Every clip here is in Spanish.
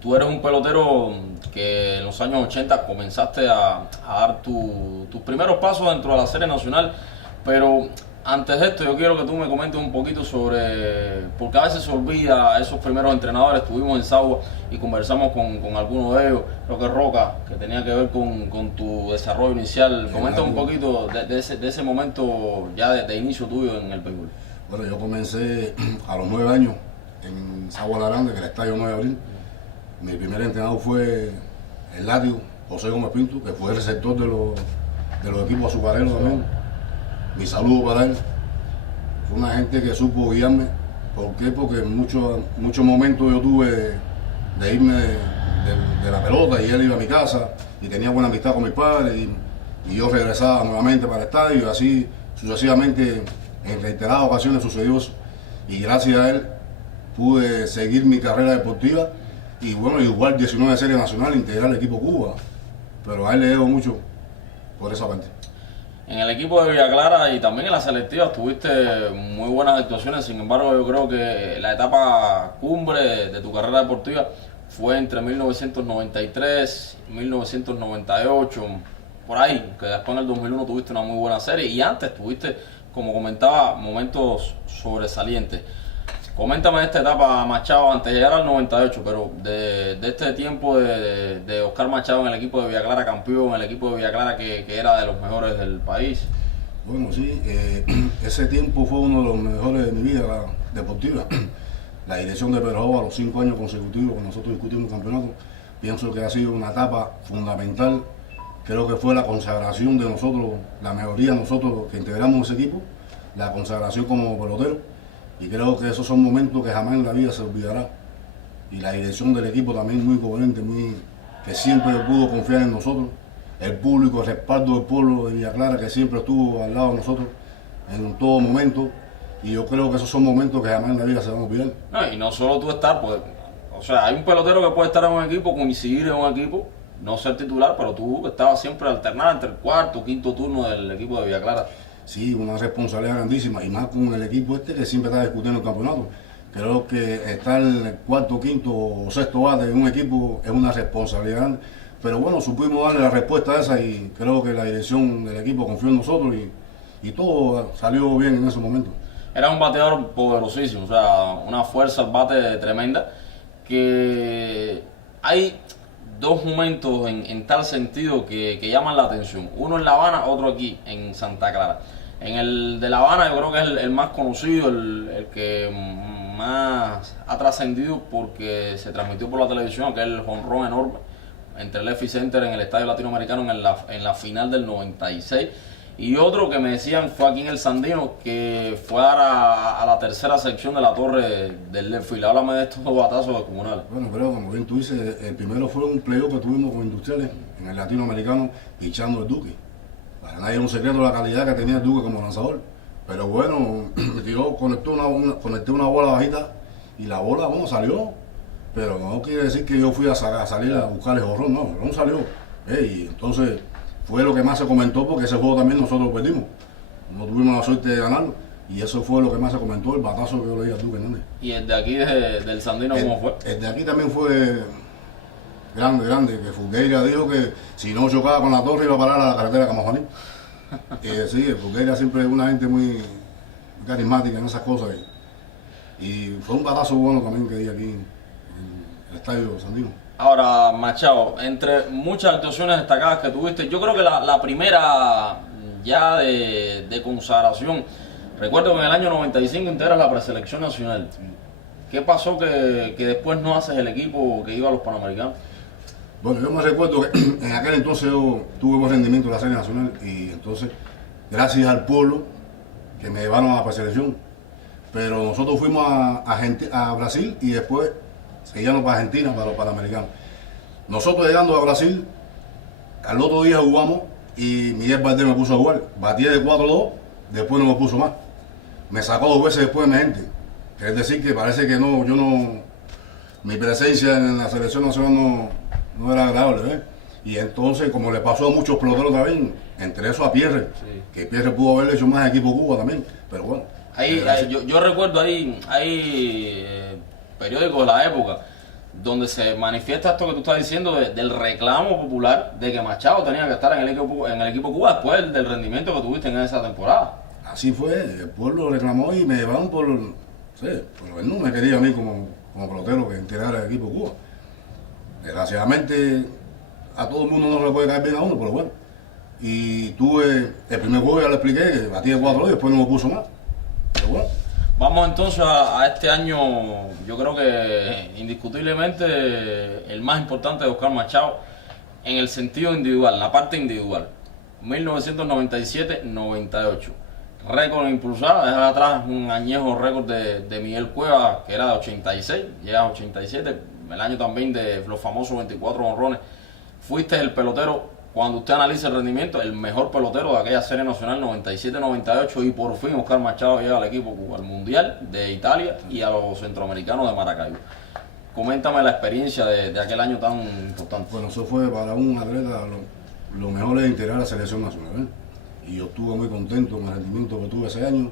Tú eres un pelotero que en los años 80 comenzaste a dar tus primeros pasos dentro de la Serie Nacional, pero antes de esto yo quiero que tú me comentes un poquito sobre, porque a veces se olvida esos primeros entrenadores. Estuvimos en Sagua y conversamos con algunos de ellos, creo que Roca, que tenía que ver con tu desarrollo inicial. Comenta un poquito de ese momento ya de inicio tuyo en el béisbol. Bueno, yo comencé a los 9 años en Sagua La Grande, en el estadio 9 de abril. Mi primer entrenador fue el Latio, José Gómez Pinto, que fue el receptor de los equipos azucareros también. Mi saludo para él. Fue una gente que supo guiarme. ¿Por qué? Porque en muchos momentos yo tuve de irme de la pelota y él iba a mi casa y tenía buena amistad con mis padres y yo regresaba nuevamente para el estadio y así sucesivamente en reiteradas ocasiones sucedió eso. Y gracias a él pude seguir mi carrera deportiva y bueno, y jugar 19 Serie Nacional, integrar el equipo Cuba. Pero a él le debo mucho por esa parte. En el equipo de Villa Clara y también en la selectiva tuviste muy buenas actuaciones. Sin embargo, yo creo que la etapa cumbre de tu carrera deportiva fue entre 1993 y 1998, por ahí, que después en el 2001 tuviste una muy buena serie y antes tuviste, como comentaba, momentos sobresalientes. Coméntame de esta etapa, Machado, antes de llegar al 98, pero de este tiempo de Oscar Machado en el equipo de Villa Clara, campeón, en el equipo de Villa Clara que era de los mejores del país. Bueno, sí, ese tiempo fue uno de los mejores de mi vida deportiva. La dirección de Pedro Joba a los 5 años consecutivos que nosotros discutimos el campeonato, pienso que ha sido una etapa fundamental. Creo que fue la consagración de nosotros, la mayoría de nosotros que integramos ese equipo, la consagración como pelotero. Y creo que esos son momentos que jamás en la vida se olvidará. Y la dirección del equipo también muy coherente, que siempre pudo confiar en nosotros. El público, el respaldo del pueblo de Villa Clara, que siempre estuvo al lado de nosotros en todo momento. Y yo creo que esos son momentos que jamás en la vida se van a olvidar. No, y no solo tú estar, pues, o sea, hay un pelotero que puede estar en un equipo, coincidir en un equipo, no ser titular, pero tú estabas siempre alternado entre el cuarto, quinto turno del equipo de Villa Clara. Sí, una responsabilidad grandísima y más con el equipo que siempre está discutiendo el campeonato. Creo que estar en el cuarto, quinto o sexto bate en un equipo es una responsabilidad grande. Pero bueno, supimos darle la respuesta a esa y creo que la dirección del equipo confió en nosotros y todo salió bien en ese momento. Era un bateador poderosísimo, o sea, una fuerza al bate tremenda, que hay dos momentos en tal sentido que llaman la atención. Uno en La Habana, otro aquí en Santa Clara. En el de La Habana yo creo que es el más conocido, el que más ha trascendido porque se transmitió por la televisión, aquel jonrón enorme entre el Lefty Center en el Estadio Latinoamericano en la final del 96. Y otro que me decían fue aquí en el Sandino, que fue a la tercera sección de la torre del left field. Háblame de estos dos batazos descomunales. Bueno, pero como bien tú dices, el primero fue un playoff que tuvimos con Industriales en el Latinoamericano, pichando el Duque. Para nadie es un secreto la calidad que tenía el Duque como lanzador. Pero bueno, me tiró, conecté una bola bajita y la bola, bueno, salió. Pero no quiere decir que yo fui a salir a buscar el jorrón, no, el jorrón salió. Y entonces fue lo que más se comentó porque ese juego también nosotros lo perdimos. No tuvimos la suerte de ganarlo. Y eso fue lo que más se comentó, el batazo que yo le di a Duque Hernández. ¿Y el de aquí del Sandino cómo fue? El de aquí también fue grande, que Fulgueira dijo que si no chocaba con la torre iba a parar a la carretera de Camajuaní. Sí, Fulgueira siempre es una gente muy carismática en esas cosas. Y fue un batazo bueno también que di aquí en el estadio Sandino. Ahora, Machado, entre muchas actuaciones destacadas que tuviste, yo creo que la primera ya de consagración, recuerdo que en el año 95 integras la preselección nacional. ¿Qué pasó que después no haces el equipo que iba a los Panamericanos? Bueno, yo me recuerdo que en aquel entonces yo tuve buen rendimiento en la Serie Nacional y entonces, gracias al pueblo que me llevaron a la preselección, pero nosotros fuimos a Brasil y después seguíamos para Argentina, para los Panamericanos. Nosotros llegando a Brasil, al otro día jugamos y Miguel Valdés me puso a jugar. Batí de 4-2, después no me puso más. Me sacó 2 veces después de emergente. Es decir, que parece que mi presencia en la selección nacional no era agradable, ¿ves? Y entonces, como le pasó a muchos peloteros también, entre eso a Pierre, Sí. que Pierre pudo haber hecho más equipo Cuba también, pero bueno. Yo recuerdo hay periódicos de la época donde se manifiesta esto que tú estás diciendo del reclamo popular de que Machado tenía que estar en el equipo Cuba después del rendimiento que tuviste en esa temporada. Así fue, el pueblo reclamó y me llevaron por, no sé, por él no me quería a mí como pelotero que integrara el equipo Cuba. Desgraciadamente a todo el mundo no le puede caer bien a uno, pero bueno. Y tuve, el primer juego ya le expliqué, que batí de 4 y después no me puso más. Pero bueno. Vamos entonces a este año, yo creo que indiscutiblemente el más importante de Oscar Machado en el sentido individual, la parte individual. 1997-98. Récord impulsado, deja atrás un añejo récord de Miguel Cueva, que era de 86, llega a 87, el año también de los famosos 24 honrones. Fuiste el pelotero, cuando usted analiza el rendimiento, el mejor pelotero de aquella serie nacional 97-98 y por fin Oscar Machado llega al equipo Cuba, al Mundial de Italia y a los centroamericanos de Maracaibo. Coméntame la experiencia de aquel año tan importante. Bueno, eso fue para un atleta lo mejor es integrar a la selección nacional, ¿eh? Y yo estuve muy contento con el rendimiento que tuve ese año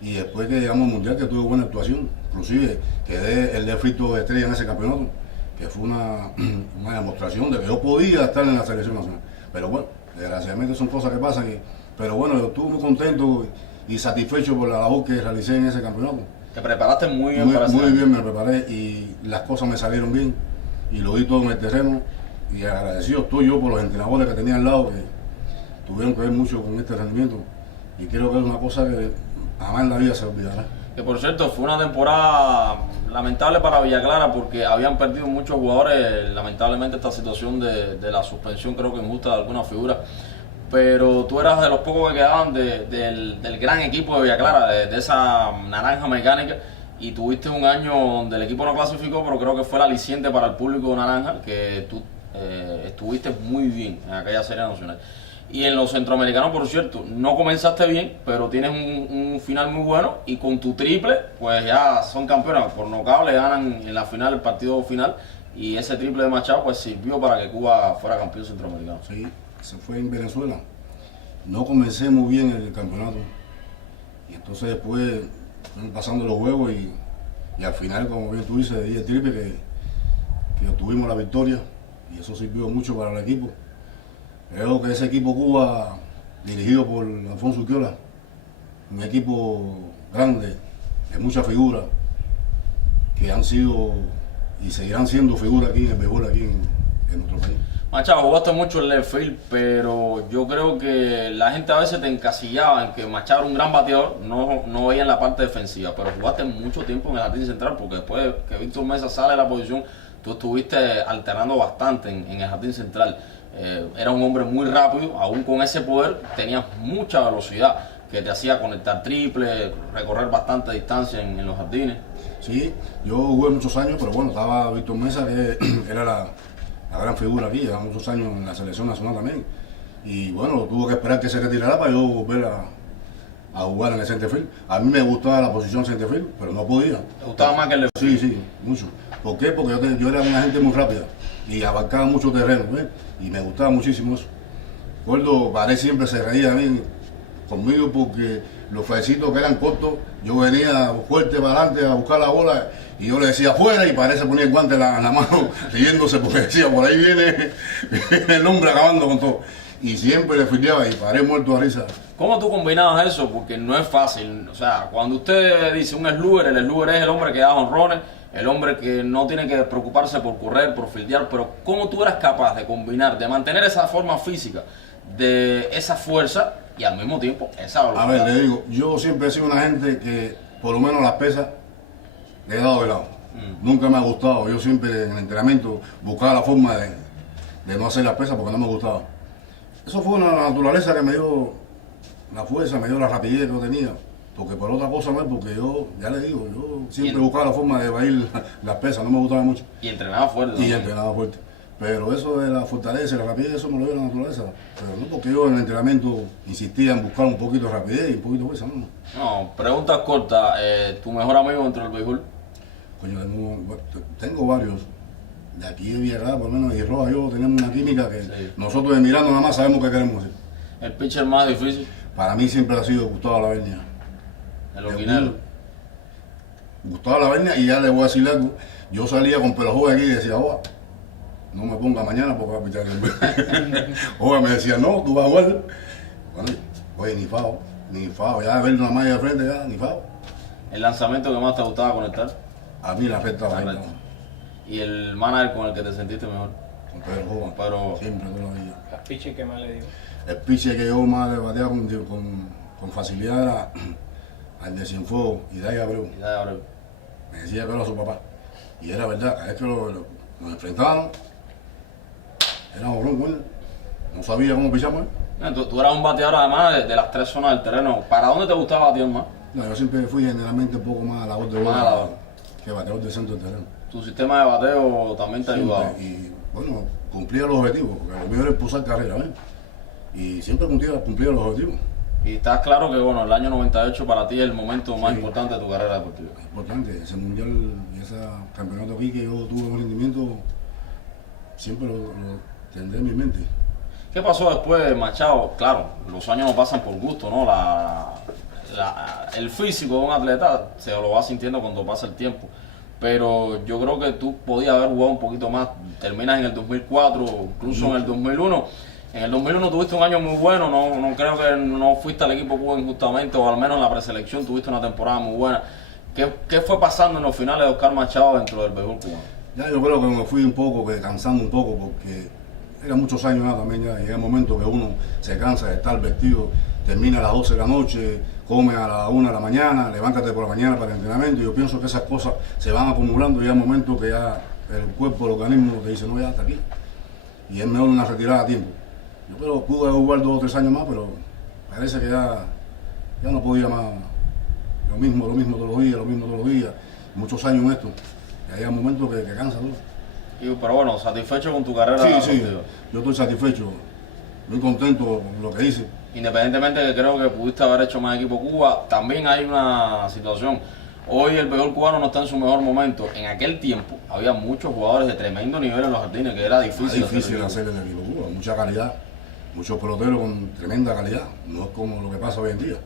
y después que llegamos al Mundial que tuve buena actuación, inclusive quedé el de frito de estrella en ese campeonato, que fue una demostración de que yo podía estar en la selección nacional. Pero bueno, desgraciadamente son cosas que pasan, pero bueno, yo estuve muy contento y satisfecho por la labor que realicé en ese campeonato. Te preparaste muy bien para Muy bien me preparé y las cosas me salieron bien y lo di todo en el terreno y agradecido estoy yo por los entrenadores que tenía al lado que tuvieron que ver mucho con este rendimiento y creo que es una cosa que jamás en la vida se olvidará. Que por cierto fue una temporada lamentable para Villa Clara porque habían perdido muchos jugadores, lamentablemente esta situación de la suspensión creo que injusta de alguna figura, pero tú eras de los pocos que quedaban del gran equipo de Villa Clara, de esa naranja mecánica, y tuviste un año donde el equipo no clasificó, pero creo que fue el aliciente para el público naranja, que tú estuviste muy bien en aquella serie nacional. Y en los centroamericanos, por cierto, no comenzaste bien, pero tienes un final muy bueno y con tu triple, pues ya son campeones. Por nocaut le ganan en la final, el partido final, y ese triple de Machado pues sirvió para que Cuba fuera campeón centroamericano. Sí, se fue en Venezuela. No comencé muy bien el campeonato y entonces después fueron pasando los juegos y al final, como bien tú dices, di el triple que obtuvimos la victoria y eso sirvió mucho para el equipo. Creo que ese equipo Cuba, dirigido por Alfonso Urquiola, un equipo grande, de muchas figuras, que han sido y seguirán siendo figuras aquí en el béisbol, aquí en nuestro país. Machado, jugaste mucho en left field, pero yo creo que la gente a veces te encasillaba en que Machado era un gran bateador, no veía en la parte defensiva, pero jugaste mucho tiempo en el jardín central, porque después que Víctor Mesa sale de la posición, tú estuviste alternando bastante en el jardín central. Era un hombre muy rápido, aún con ese poder tenías mucha velocidad que te hacía conectar triple, recorrer bastante distancia en los jardines. Sí, yo jugué muchos años, pero bueno, estaba Víctor Mesa, que era la gran figura aquí, llevaba muchos años en la selección nacional también. Y bueno, tuvo que esperar que se retirara para yo volver a jugar en el center field. A mí me gustaba la posición center field, pero no podía. ¿Te gustaba más que el left field? Sí, mucho. ¿Por qué? Porque yo era una gente muy rápida y abarcaba mucho terreno, ¿ves? Y me gustaba muchísimo eso. Recuerdo, Baré siempre se reía a mí conmigo porque los fallecitos que eran cortos, yo venía fuerte para adelante a buscar la bola y yo le decía afuera y Baré se ponía el guante en la mano riéndose porque decía, por ahí viene el hombre acabando con todo. Y siempre le fildeaba y Baré muerto a risa. ¿Cómo tú combinabas eso? Porque no es fácil. O sea, cuando usted dice un slugger, el slugger es el hombre que da honrones, el hombre que no tiene que preocuparse por correr, por fildear, pero ¿cómo tú eras capaz de combinar, de mantener esa forma física, de esa fuerza y al mismo tiempo esa velocidad? A ver, le digo, yo siempre he sido una gente que por lo menos las pesas le he dado de lado. Nunca me ha gustado, yo siempre en el entrenamiento buscaba la forma de no hacer las pesas porque no me gustaba. Eso fue una naturaleza que me dio la fuerza, me dio la rapidez que yo tenía. Porque por otra cosa no es porque yo, ya le digo, yo siempre buscaba la forma de evadir las pesas, no me gustaba mucho. Y entrenaba fuerte. Y entrenaba fuerte. Pero eso de la fortaleza y la rapidez, eso me lo dio la naturaleza. Pero no porque yo en el entrenamiento insistía en buscar un poquito de rapidez y un poquito de fuerza, no. No, preguntas cortas. ¿Tu mejor amigo dentro del béisbol? Coño, tengo varios. De aquí de Villarreal, por lo menos, y Roja, yo tenemos una química que nosotros de mirando nada más sabemos qué queremos hacer. El pitcher más difícil, Para mí siempre ha sido Gustavo Lavernia. el Oquinero. Gustavo Lavernia, y ya le voy a decir algo. Yo salía con Pelojoa aquí y decía, Joa, no me ponga mañana porque va a pichar el Joa me decía, no, tú vas a jugar. Bueno, oye, ni fao, ya ver una malla de frente, ya, ni fao. El lanzamiento que más te gustaba conectar. A mí la recta La bajita, recta. Y el manager con el que te sentiste mejor. con Pedro Joa, Pero- siempre toda la vida. Las piches que más le dio. El pitcher que yo más le bateaba con facilidad era al de Cienfuegos y Day Abreu. Y dale, Abreu. Me decía que era su papá. Y era verdad, cada vez que nos enfrentábamos, era un con él. No sabía cómo pichamos. Tú eras un bateador además de las tres zonas del terreno. ¿Para dónde te gustaba batear más? No, yo siempre fui generalmente un poco más a la voz de Más a la bola voz. que bateador del centro del terreno. Tu sistema de bateo también te ayudaba. Siempre. Y bueno, cumplía los objetivos, porque lo mío era impulsar carrera, ¿ves? Y siempre cumplía los objetivos. Y estás claro que bueno, el año 98 para ti es el momento más Sí. importante de tu carrera deportiva. Es importante, ese mundial y ese campeonato aquí que yo tuve un rendimiento, siempre lo tendré en mi mente. ¿Qué pasó después, Machado? Claro, los años no pasan por gusto, ¿no? El físico de un atleta se lo va sintiendo cuando pasa el tiempo. Pero yo creo que tú podías haber jugado un poquito más. Terminas en el 2004, incluso en el 2001. En el 2001 tuviste un año muy bueno, no creo que no fuiste al equipo Cuba injustamente, o al menos en la preselección tuviste una temporada muy buena. ¿Qué fue pasando en los finales de Oscar Machado dentro del béisbol cubano? Ya yo creo que me fui un poco, que cansando un poco, porque eran muchos años ya también, ya llega el momento que uno se cansa de estar vestido, termina a las 12 de la noche, come a las 1 de la mañana, levántate por la mañana para el entrenamiento, y yo pienso que esas cosas se van acumulando y llega el momento que ya el cuerpo, el organismo te dice, no, ya hasta aquí, y es mejor una retirada a tiempo. Yo creo que pude jugar 2 o 3 años más, pero parece que ya no podía más, lo mismo todos los días, muchos años en esto, y hay momentos que cansa todo. Pero bueno, satisfecho con tu carrera Sí, deportiva. yo estoy satisfecho, muy contento con lo que hice. Independientemente de que creo que pudiste haber hecho más equipo Cuba, también hay una situación. Hoy el béisbol cubano no está en su mejor momento. En aquel tiempo había muchos jugadores de tremendo nivel en los jardines, que era Es difícil. difícil equipo. hacer el equipo Cuba, mucha calidad, muchos peloteros con tremenda calidad, no es como lo que pasa hoy en día.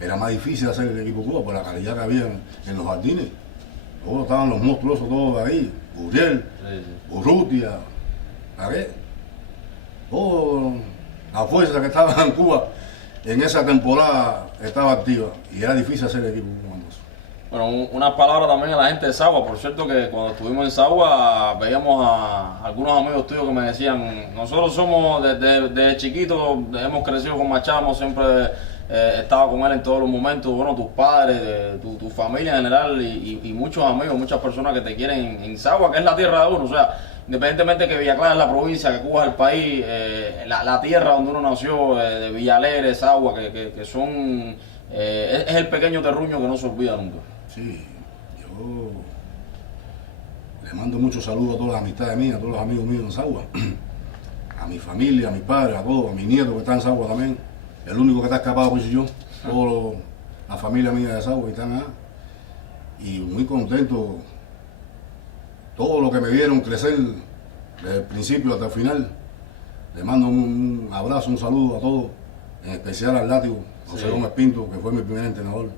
Era más difícil hacer el equipo Cuba por la calidad que había en los jardines. Todos estaban los monstruosos todos de ahí, Uriel, Sí, sí. Urrutia, ¿sabes? Toda la fuerza que estaba en Cuba en esa temporada estaba activa y era difícil hacer el equipo cubano. Bueno, unas palabras también a la gente de Sagua. Por cierto que cuando estuvimos en Sagua veíamos a algunos amigos tuyos que me decían, nosotros somos desde chiquitos, hemos crecido con Machado, hemos siempre estado con él en todos los momentos. Bueno, tus padres, tu familia en general y muchos amigos, muchas personas que te quieren en Sagua, que es la tierra de uno. O sea, independientemente de que Villa Clara es la provincia, que Cuba es el país, la tierra donde uno nació, de Villa Alegre, Sagua, que son... es el pequeño terruño que no se olvida nunca. Sí, yo le mando muchos saludos a todas las amistades mías, a todos los amigos míos en Sagua, a mi familia, a mis padres, a todos, a mi nieto que está en Sagua también, el único que está escapado pues soy yo, toda la familia mía de Sagua que están acá, y muy contento, todo lo que me vieron crecer desde el principio hasta el final, le mando un abrazo, un saludo a todos, en especial al látigo, José Sí. Gómez Pinto, que fue mi primer entrenador.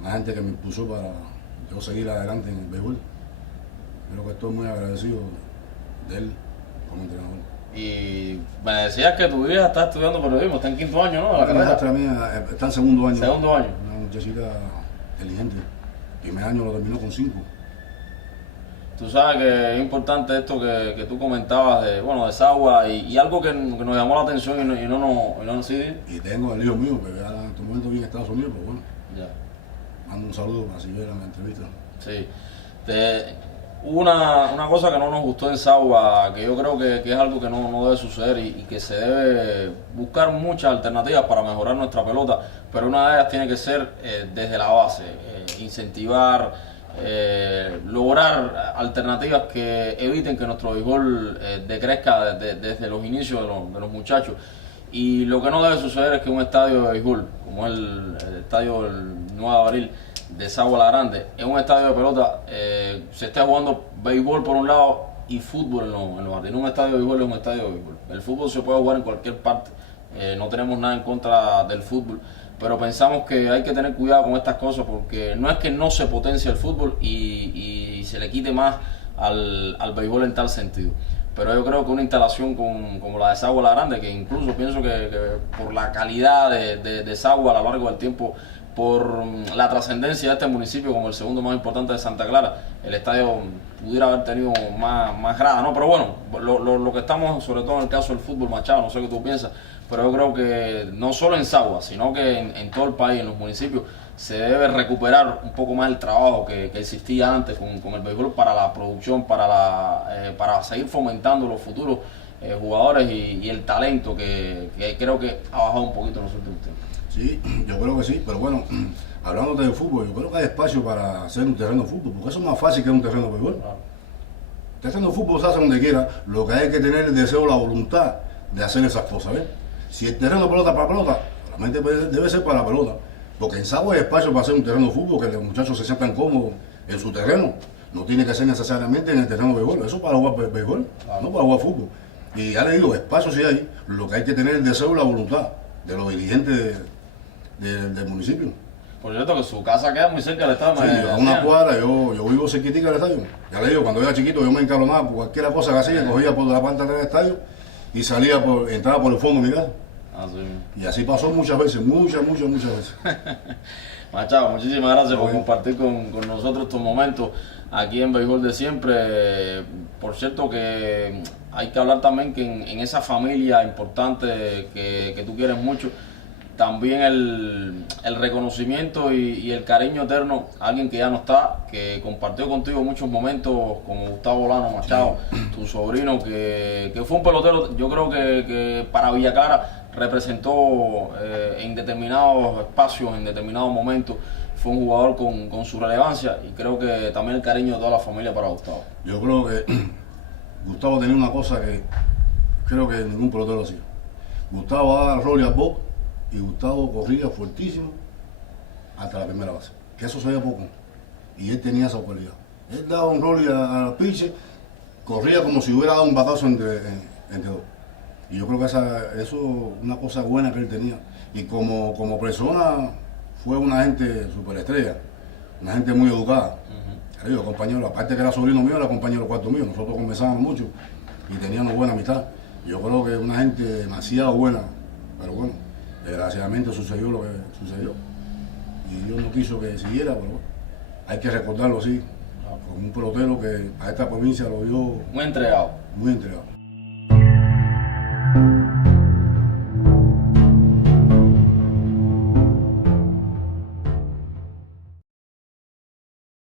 Una gente que me impulsó para yo seguir adelante en el béisbol. Creo que estoy muy agradecido de él como entrenador. Y me decías que tu hija está estudiando periodismo, está en quinto año, ¿no? De la La carrera. maestra mía está en segundo año. Segundo año. Una muchachita inteligente. Primer año lo terminó con 5. Tú sabes que es importante esto que tú comentabas de, bueno, de Sagua y algo que nos llamó la atención y no nos sigue. Y tengo el hijo mío, que ya en este momento vive en Estados Unidos, pero bueno, Ya, mando un saludo para si viera en la entrevista. sí. Hubo una cosa que no nos gustó en Sagua, que yo creo que es algo que no debe suceder y que se debe buscar muchas alternativas para mejorar nuestra pelota, pero una de ellas tiene que ser desde la base, incentivar, lograr alternativas que eviten que nuestro béisbol decrezca desde los inicios de los muchachos. Y lo que no debe suceder es que un estadio de béisbol, como es el estadio del 9 de abril de Sagua La Grande, en un estadio de pelota, se esté jugando béisbol por un lado y fútbol en los jardines. Un estadio de béisbol es un estadio de béisbol. El fútbol se puede jugar en cualquier parte no tenemos nada en contra del fútbol, pero pensamos que hay que tener cuidado con estas cosas porque no es que no se potencie el fútbol y se le quite más al béisbol en tal sentido. Pero yo creo que una instalación como la de Sagua La Grande, que incluso pienso que por la calidad de Sagua a lo largo del tiempo, por la trascendencia de este municipio como el segundo más importante de Santa Clara, el estadio pudiera haber tenido más grada, ¿no? Pero bueno, lo que estamos, sobre todo en el caso del fútbol, Machado, no sé qué tú piensas, pero yo creo que no solo en Sagua, sino que en todo el país, en los municipios, se debe recuperar un poco más el trabajo que existía antes con el béisbol para la producción, para seguir fomentando los futuros jugadores y el talento que creo que ha bajado un poquito en los últimos tiempos. Sí, yo creo que sí, pero bueno, hablando del fútbol, yo creo que hay espacio para hacer un terreno de fútbol, porque eso es más fácil que un terreno de béisbol. Claro. El terreno de fútbol se hace donde quiera, lo que hay que tener el deseo, la voluntad de hacer esas cosas, ¿ves? Si el terreno de pelota para pelota, realmente debe ser para la pelota, porque en Sagua hay espacio para hacer un terreno de fútbol, que los muchachos se sientan cómodos en su terreno, no tiene que ser necesariamente en el terreno de béisbol, eso para jugar béisbol, Claro. no para jugar fútbol. Y ya le digo, espacio sí hay, lo que hay que tener el deseo y la voluntad de los dirigentes del municipio. Por cierto, que su casa queda muy cerca del estadio. Sí, a una cuadra, yo vivo cerquitica del estadio. Ya le digo, cuando yo era chiquito yo me encalonaba por cualquier cosa que hacía, cogía por la parte de atrás del estadio y entraba por el fondo de mi casa. Así. Y así pasó muchas veces, muchas veces. Machado, muchísimas gracias por Bien. compartir con nosotros estos momentos aquí en Béisbol de Siempre. Por cierto que hay que hablar también que en esa familia importante que tú quieres mucho, también el reconocimiento y el cariño eterno a alguien que ya no está, que compartió contigo muchos momentos, como Gustavo Lano Machado, tu sobrino, que fue un pelotero, yo creo que para Villa Clara representó en determinados espacios, en determinados momentos, fue un jugador con su relevancia y creo que también el cariño de toda la familia para Gustavo. Yo creo que Gustavo tenía una cosa que creo que ningún pelotero hacía. Gustavo daba rol y al box y Gustavo corría fuertísimo hasta la primera base. Que eso se veía poco. Y él tenía esa cualidad. Él daba un rol al pitcher, corría como si hubiera dado un batazo entre dos. Y yo creo que eso es una cosa buena que él tenía. Y como persona fue una gente superestrella, una gente muy educada. Yo, compañero, aparte que era sobrino mío, era compañero cuarto mío. Nosotros conversábamos mucho y teníamos buena amistad. Yo creo que una gente demasiado buena, pero bueno, desgraciadamente sucedió lo que sucedió. Y Dios no quiso que siguiera, pero bueno, hay que recordarlo así, como un pelotero que a esta provincia lo dio Muy entregado. muy entregado.